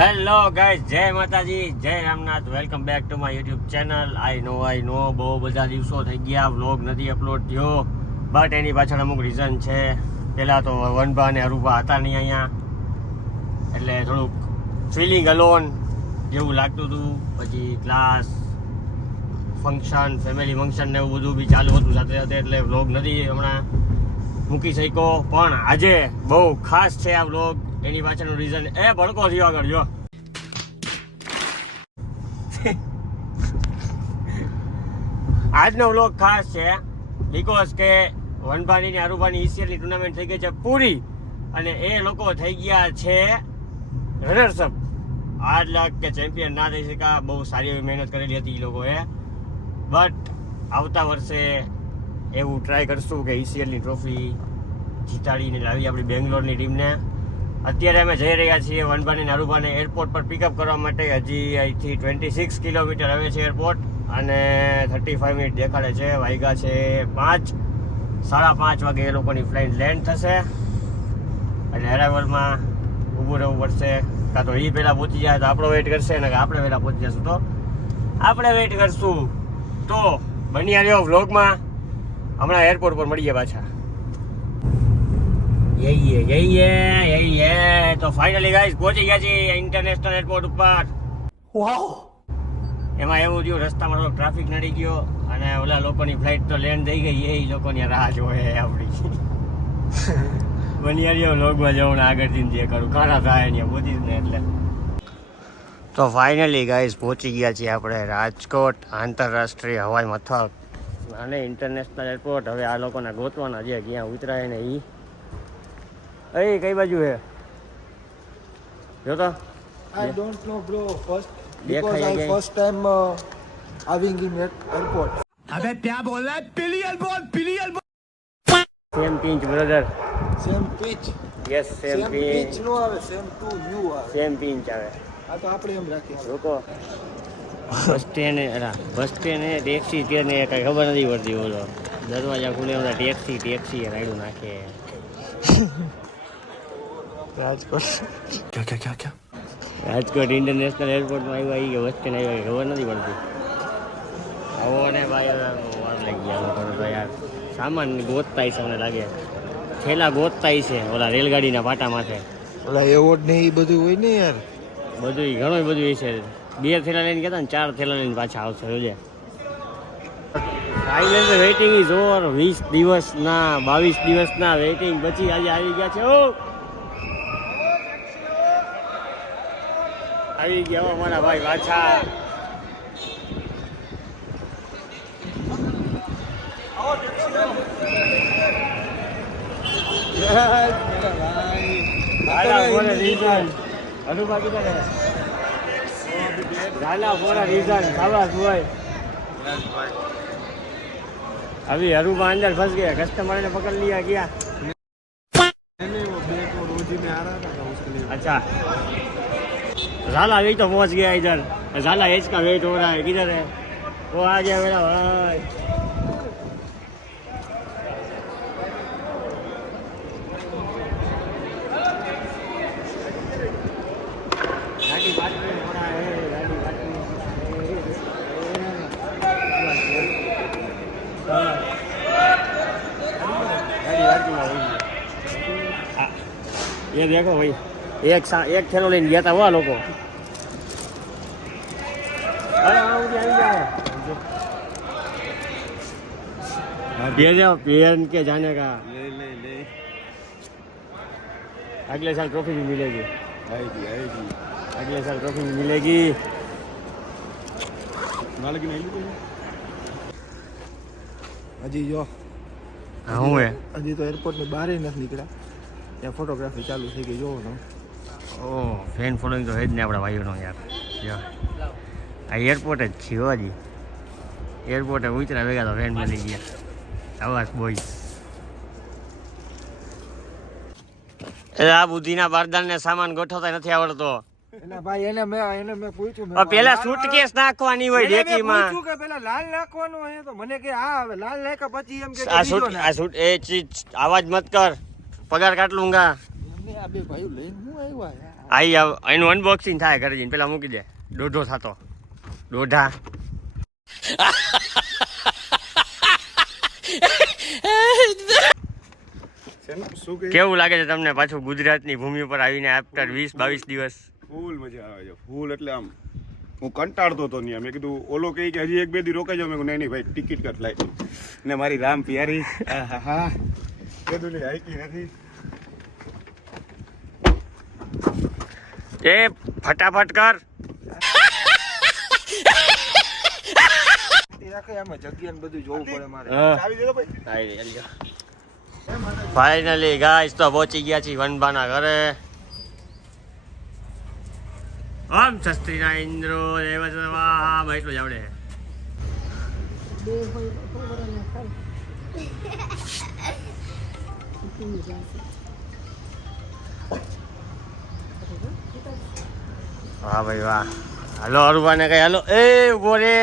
Hello guys, જય માતાજી, જય Ramnath. Welcome back to my YouTube channel. I know બહુ બધા દિવસો થઈ ગયા, વ્લોગ નથી અપલોડ થયો, બટ એની પાછળ અમુક રીઝન છે. પહેલાં તો વનભા અને અરુભા હતા નહીં અહીંયા, એટલે થોડુંક ફિલિંગ અલોન જેવું લાગતું હતું. પછી ક્લાસ, ફંક્શન, ફેમિલી ફંક્શન ને એવું બધું બી ચાલુ હતું સાથે સાથે, એટલે વ્લોગ નથી હમણાં મૂકી શક્યો. પણ આજે બહુ ખાસ છે આ વ્લોગ. એની પાછળનું રીઝન ભડકો થયો આગળ જો. આજનો વ્લોગ ખાસ છે બીકોઝ કે વનભાની ને અરુભાની ઈસીએલની ટુર્નામેન્ટ થઈ ગઈ છે પૂરી, અને એ લોકો થઈ ગયા છે રનર્સઅપ. 8 લાખ કે ચેમ્પિયન ના થઈ શક્યા. બહુ સારી એવી મહેનત કરેલી હતી એ લોકોએ, બટ આવતા વર્ષે એવું ટ્રાય કરશું કે ઈસીએલની ટ્રોફી જીતાડીને લાવી આપણી બેંગ્લોરની ટીમને. અત્યારે અમે જઈ રહ્યા છીએ વનભાની અને અરુભાને એરપોર્ટ પર પિકઅપ કરવા માટે. હજી અહીંથી 26 કિલોમીટર આવે છે એરપોર્ટ, અને 35 મિનિટ દેખાડે છે. વાગ્યા છે 5, 5:30 વાગે એ લોકોની ફ્લાઇટ લેન્ડ થશે, અને અરાઇવલમાં ઊભું રહેવું પડશે. કાં તો એ પહેલાં પહોંચી જાય તો આપણો વેઇટ કરશે, અને આપણે પહેલાં પહોંચી જશું તો આપણે વેઇટ કરશું. તો બન્યા રહ્યો વ્લોગમાં. હમણાં એરપોર્ટ પર મળીએ પાછા. તો ફાઇનલી ગાઈસ પહોંચી ગયા છીએ ઇન્ટરનેશનલ એરપોર્ટ ઉપર. વાવ! એમાં એવું થયું, રસ્તામાં થોડો ટ્રાફિક નડી ગયો, અને ઓલા લોકોની ફ્લાઇટ તો લેન્ડ થઈ ગઈ. એ લોકોની રાહ જોવે આપણી. બનિયારીઓ લોગમાં જવું આગળ જઈને જે કરું ખાના થાય અહીંયા પહોંચી ને એટલે. તો ફાઇનલી ગાઈસ પહોંચી ગયા છીએ આપણે રાજકોટ આંતરરાષ્ટ્રીય હવાઈ મથક અને ઇન્ટરનેશનલ એરપોર્ટ. હવે આ લોકોને ગોતવાના છે ક્યાં ઉતરાય ને એ. કઈ બાજુ હે જો તો? I don't know bro, because I first time having in airport. अबे क्या बोल रहा है? पिलियल बोल. Same pinch brother. Same pitch. Yes same pinch. નો આવે, same to you આવે. સેમ પિંચ આવે. આ તો આપણે એમ રાખીએ. લોકો બસ સ્ટેન્ડ ટેક્સી તેને કઈ ખબર નથી પડતી. બોલો દરવાજા ખુલે બધા ટેક્સી રાયડું નાખે. રાજકોટ. क्या રાજકોટ ઇન્ટરનેશનલ એરપોર્ટમાં આવ્યા કે બસ સ્ટેન્ડ આવ્યા ખબર નથી પડતી. આવો ને ભાઈ વાર લાગી ગયા લોકોને તો યાર. સામાન ગોતતાય છે મને લાગે, થેલા ગોતતાય છે ઓલા રેલગાડીના પાટા માથે. ઓલા એવોર્ડ ને એ બધું હોય ને યાર, બધું ઘણું બધું છે. 2 થેલા લઈને ગયા ને 4 થેલા લઈને પાછા આવશે. જોજે ફાઇનલ વેઇટિંગ ઇઝ ઓવર. 20 દિવસના 22 દિવસના વેઇટિંગ પછી આજે આવી ગયા છે. આવી ગયા મારા ભાઈ પાછા. अभी अरुभा अंदर फंस गया, कस्टमर ने पकड़ लिया क्या? अच्छा झाला अभी तो पहुंच गया इधर. झाला एज का वेट हो रहा है. किधर है वो? आ गया मेरा भाई. गाड़ी बात में हो रहा है. गाड़ी बात में ये देखो भाई, एक थैलो लेने गया था वो लोगों. पहन के जाने का. ले अगले साल ट्रॉफी भी मिलेगी. आएगी. अगले साल ट्रॉफी भी मिलेगी. હજી જો हाँ हूँ है. હજી તો એરપોર્ટ ની બહાર નથી નીકળ્યા, ત્યાં ફોટોગ્રાફી ચાલુ થઈ ગઈ. જોવો ને, ઓહ ફેન ફોલોઈંગ તો હે જ ને આપણા ભાઈઓનો યાર. જો આ એરપોર્ટ જ છે હજી. એરપોર્ટે ઉતરા ભેગા તો ફેન મળી ગયા. આવાસ બોય. એટલે આ બુદ્ધિના બારદાનને સામાન ગોઠવતા નથી આવડતો. એના ભાઈ એને મેં પૂછ્યું, પેલા સુટકેસ નાખવાની હોય ડેકીમાં. કે પેલા લાલ નાખવાનું હોય તો મને કે આ હવે લાલ નાખ્યા પછી એમ કે આ સૂટ એ ચીજ આવાજ મત કર, પગાર કાટ લૂંગા. આ બે ભાઈઓ લઈને હું આવ્યા યાર. આઈ આવ એનું અનબોક્સિંગ થાય ઘરે જઈને પેલા મૂકી દે દોઢો થતો દોઢા કેવું લાગે છે તમને પાછું ગુજરાતની ભૂમિ ઉપર આવીને આફ્ટર 20-22 દિવસ? ફૂલ મજા આવે છે ફૂલ. એટલે આમ હું કંટાળતો હતો નહીં. મેં કીધું ઓલો કહે કે હજી 1-2 દી રોકાઈ જાવ. મેં કીધું નહીં ભાઈ ટિકિટ કર ફ્લાઇટ ને મારી રામ પિયારી હા કીધું નહીં હાઈકી નથી. એ ફટાફટ કર આમાં જગ્યા ને બધું જોવું પડે મારે. ચાવી દે તો ભાઈ. ફાઇનલી ગાઈસ તો પહોંચી ગયા છીએ વનબાના ઘરે. ઓમ શસ્ત્રીના ઇન્દ્રો દેવ સર્વાહા એટલું જ આવડે. વાહ ભાઈ વાહ. હાલો અરુભાને કઈ હાલો એ ઉભો રે.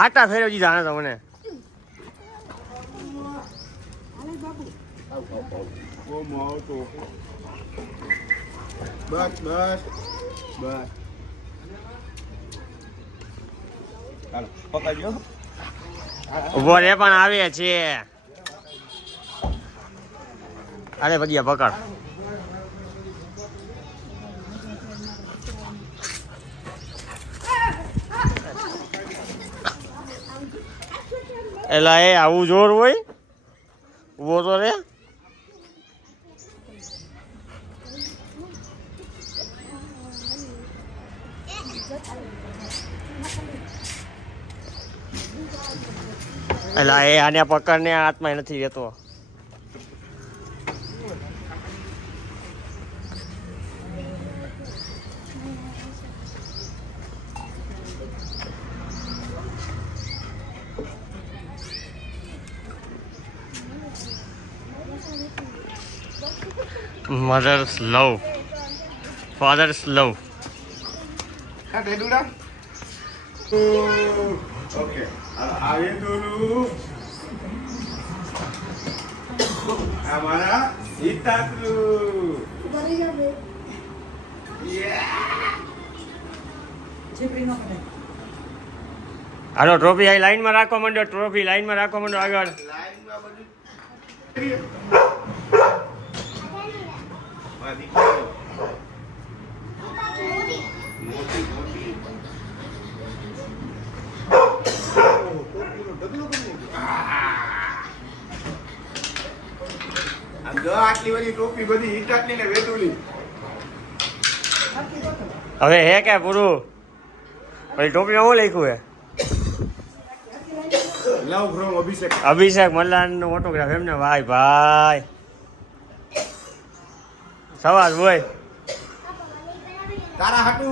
આટા ફેરવી દીધા ને તમને. બસ બસ બસ હાલો પકડજો. ઉભો રે પણ આવે છે. અરે ભગિયા પકડ. એલા એ આવું જોર હોય ઉભો તો રે. એલા એ આને પકડ ને હાથમાં નથી રહેતો. Mother's love, father's love. હા ડેડુડા ઓકે આવે દોનું અમારા હિતાત્રુ હાલો ટ્રોફી આ લાઈનમાં રાખવા માંડો. ટ્રોફી લાઈનમાં રાખવા માંડો આગળ. લાઈનમાં બધું આટલી બધી ટોપી બધી હિટાટની ને વેતુલી. હવે હે કે પૂરું પછી ટોપીમાં શું લખ્યું હે? લવ ફ્રોમ અભિષેક. અભિષેક મલ્લાનનો ઓટોગ્રાફ એમને. ભાઈ ભાઈ સવાજ હોય. તારા હાટુ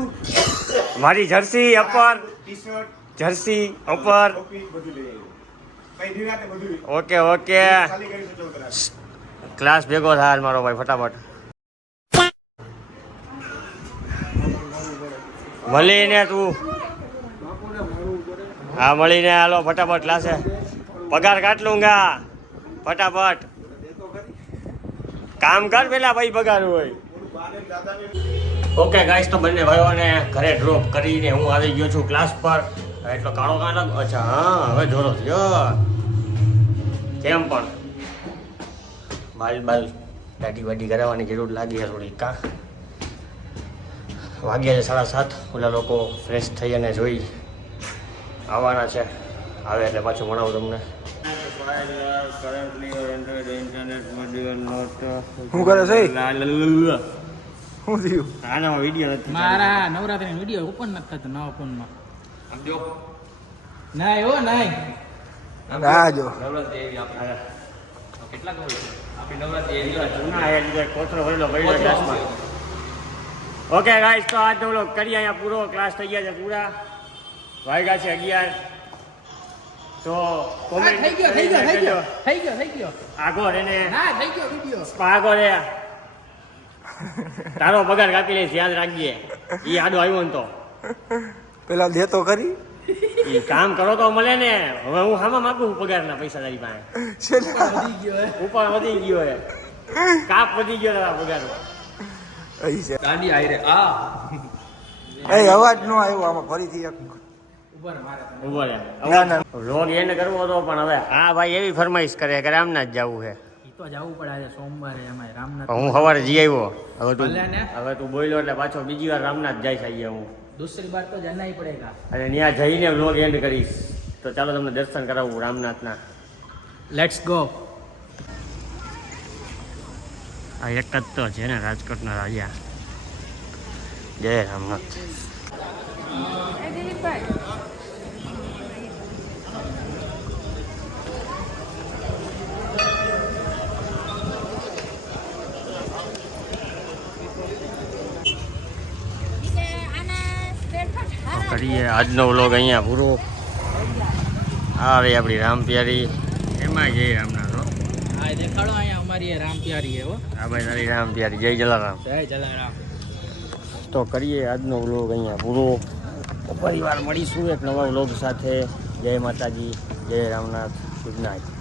મારી jersey upper T shirt jersey upper. ટોપી બધું લઈ આવ્યો. કઈ નિરાતે બધું ઓકે ઓકે ખાલી કરી તો કરા. ક્લાસ ભેગો થાય મારો ભાઈ ફટાફટ. મળીને તું હા મળીને હાલો ફટાફટ ક્લાસે. પગાર કાટ લૂંગા ફટાફટ. કામ કર પેલા ભાઈ પગાર હોય. ઓકે ગાઈસ તો બંને ભાઈઓને ઘરે ડ્રોપ કરીને હું આવી ગયો છું ક્લાસ પર. એટલો કાળો કાળો. અચ્છા હા હવે જોરો થયો. કેમ પણ બાલ બાલ દાઢી વાડી કરાવવાની જરૂર લાગી છે થોડી. કા વાગ્યા છે 7:30. ઓલા લોકો ફ્રેશ થઈ અને જોઈ આવવાના છે. આવે એટલે પાછું ભણાવું તમને. શું કરે છે? શું થયું? આનામાં વિડીયો નથી. મારા નવરાત્રી વિડીયો ઓપન નથી થતો નવા ફોનમાં. આમ જો નાય હો નાય. આ જો કેટલા ગોળ આપણી નવરાત્રી ઓકે ગાઈસ તો આજનો વ્લોગ કરીએ અહીંયા પૂરો. ક્લાસ થઈ ગયા છે પૂરા. વાગ્યા છે 11. તો હા, કોમેન્ટ થઈ ગયો થઈ ગયો આગળ એને ના થઈ ગયો વિડિયો આગળ રે તારો પગાર કાપી લઈશ યાદ રાખજે ઈ આડો આવ્યો ને તો પેલા દેતો ખરી ઈ કામ કરો તો મળે ને હવે હું હામાં માંગુ પગારના પૈસા તારી પાસે વધી ગયો હે ઉપર વધી ગયો હે કાપ વધી ગયો તારા પગાર ગાડી આઈ રે આ એ અવાજ નો આવ્યો આમાં ફરીથી એક ઉપર મારે ઉભો રે ના ના વ્લોગ એને કરવો હતો પણ હવે હા ભાઈ એવી ફરમાઈશ કરે કે રામનાથ જવું છે ઈ તો જવું પડે આજે સોમવારે એમાં રામનાથ હું સવારે જઈ આવ્યો ભલે ને. હવે તું બોલ્યો એટલે પાછો બીજી વાર રામનાથ જાય છે અહીંયા હું दूसरी बार तो जाना ही पड़ेगा અને ત્યાં જઈને વ્લોગ એન્ડ કરીશ તો ચાલો તમને દર્શન કરાવું રામનાથના लेट्स गो આ એક જ તો છે ને રાજકોટના રાજા જય રામનાથ કરીએ આજનો વ્લોગ અહીંયા પૂરો આ રહી આપણી રામ પ્યારી એમાં જય રામનાથ હો. हाँ देखाड़ो आया हमारी ये राम प्यारी है वो આ ભાઈ તારી રામ પ્યારી જય જલારામ जय जलाराम તો કરીએ આજનો વ્લોગ અહીંયા પૂરો તો પરિવાર મળીશું એક નવા વ્લોગ સાથે જય માતાજી જય રામનાથ ગુડ નાઇટ